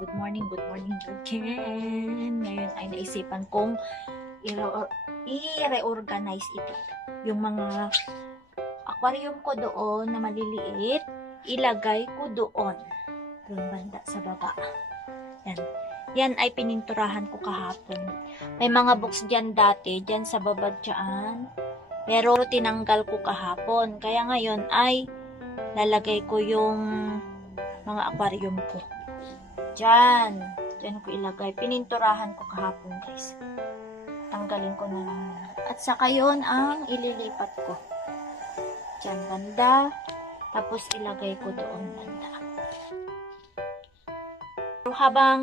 Good morning again. Ngayon ay naisipan kong i-reorganize ito. Yung mga aquarium ko doon na maliliit, ilagay ko doon. Yung banda sa baba. Yan. Yan ay pininturahan ko kahapon. May mga box dyan dati, dyan sa baba dyan. Pero tinanggal ko kahapon. Kaya ngayon ay lalagay ko yung mga aquarium ko. Diyan ko ilagay. Pininturahan ko kahapon, guys. Tanggalin ko na lang. At saka yun ang ililipat ko. Diyan banda. Tapos ilagay ko doon banda. Pero habang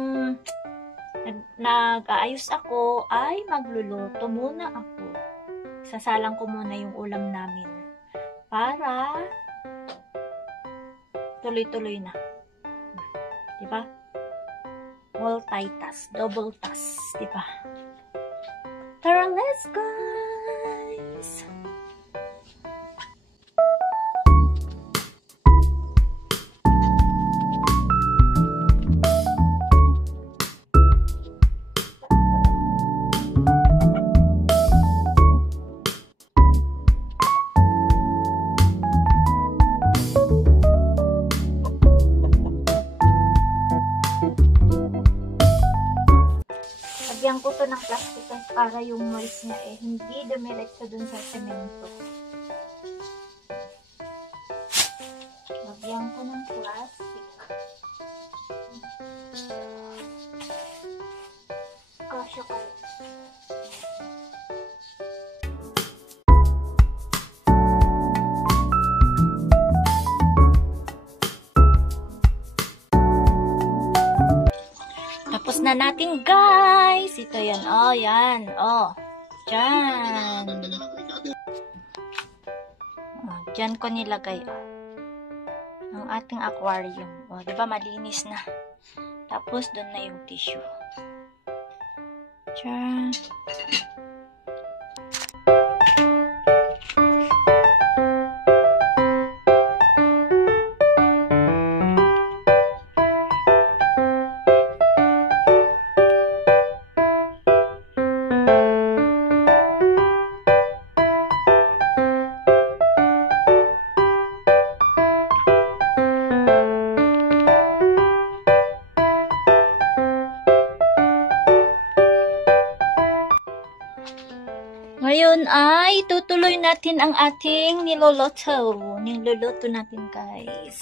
nag-aayos ako, ay magluluto muna ako. Sasalang ko muna yung ulam namin. Para tuloy-tuloy na. Diba? Multitask, double task, diba? Tara, let's go, guys! Lagyan ko to ng plastic para yung moist niya hindi dumiretso dun sa semento. Lagyan ko ng plastic. Kasya kayo. Tapos na natin, guys. Ito yan. Oh, yan. Oh. Diyan. Oh, diyan ko nilagay. Oh. Ang ating aquarium. Oh, diba malinis na. Tapos, doon na yung tissue. Diyan. Ngayon ay tutuloy natin ang ating niluluto. Niluluto natin, guys.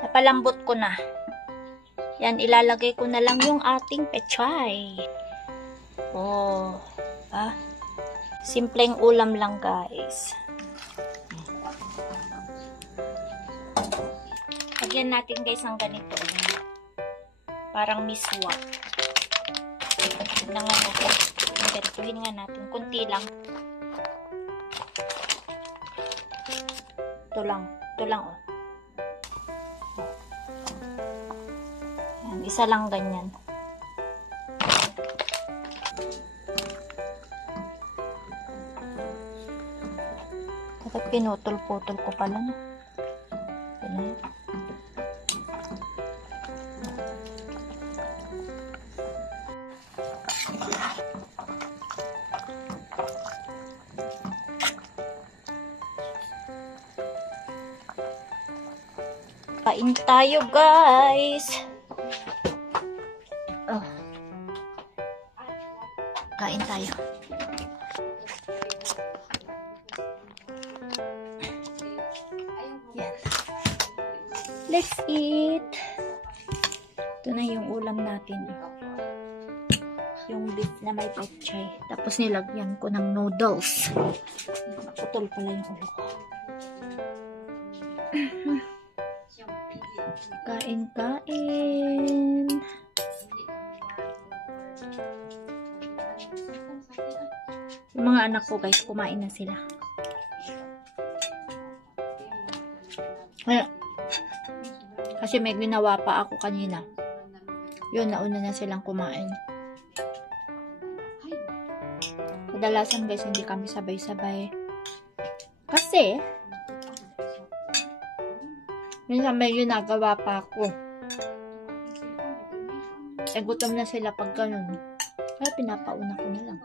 Napalambot ko na. Yan, ilalagay ko na lang yung ating pechay. Oh. Ah. Simpleng ulam lang, guys. Lagyan natin, guys, ng ganito. Parang miswa. Tignan nga natin. Ganituhin nga natin. Kunti lang. Ito lang. Ito lang, oh. Yan, isa lang ganyan. Dapat pinutol-putol ko pala, no? Ganyan. Kain tayo, guys. Oh. Kain tayo. Yan. Let's eat. Ito na yung ulam natin. Yung beef na may pechay. Tapos nilagyan ko ng noodles. Putol pala yung ulo ko. Kain. Yung mga anak ko, guys, kumain na sila. Kasi may ginawa pa ako kanina. Yun, nauna na silang kumain. Kadalasan, guys, hindi kami sabay-sabay. Kasi, minsan may ginagawa pa ako. gutom na sila pag ganun. Kaya pinapauna ko na lang.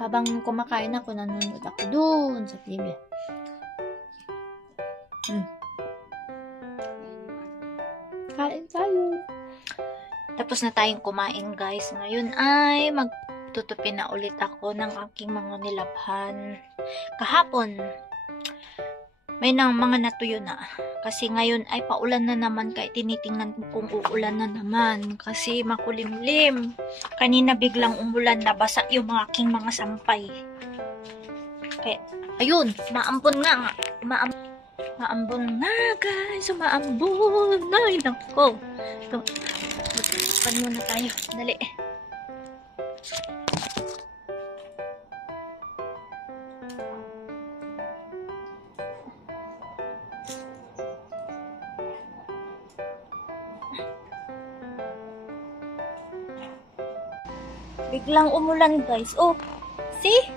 Habang kumakain ako, nanonood ako doon sa TV. Kain tayo. Tapos na tayong kumain, guys. Ngayon ay magtutupi na ulit ako ng aking mga nilabhan. Kahapon, may mga natuyo na. Kasi ngayon ay paulan na naman, kaya tinitingnan ko kung uulan na naman. Kasi makulimlim. Kanina biglang umulan, nabasa yung aking mga sampay. Kaya, ayun, maambon na nga. Maambon na, guys. Maambon. Ay, nako. Ito. Magpapaan muna tayo. Dali. Biglang umulan, guys. Oh, see?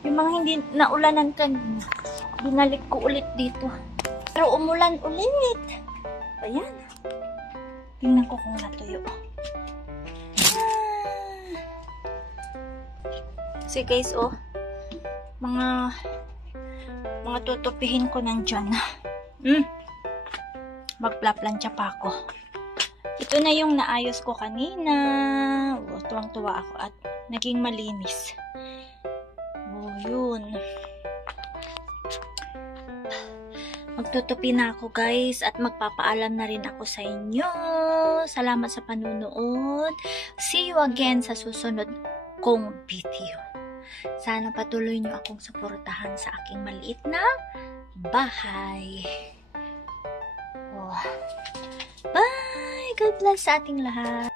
Yung mga hindi naulanan kanina, binalik ko ulit dito. Pero umulan ulit. Ayan. Tingnan ko kung natuyo. See, guys, oh. Mga tutupihin ko nandyan. Magplaplansya pa ako. Ito na yung naayos ko kanina. Oh, tuwang-tuwa ako at naging malinis. Oh, yun. Magtutupi na ako, guys, at magpapaalam na rin ako sa inyo. Salamat sa panunood. See you again sa susunod kong video. Sana patuloy nyo akong suportahan sa aking maliit na bahay. Oh. Bye! God bless sa ating lahat.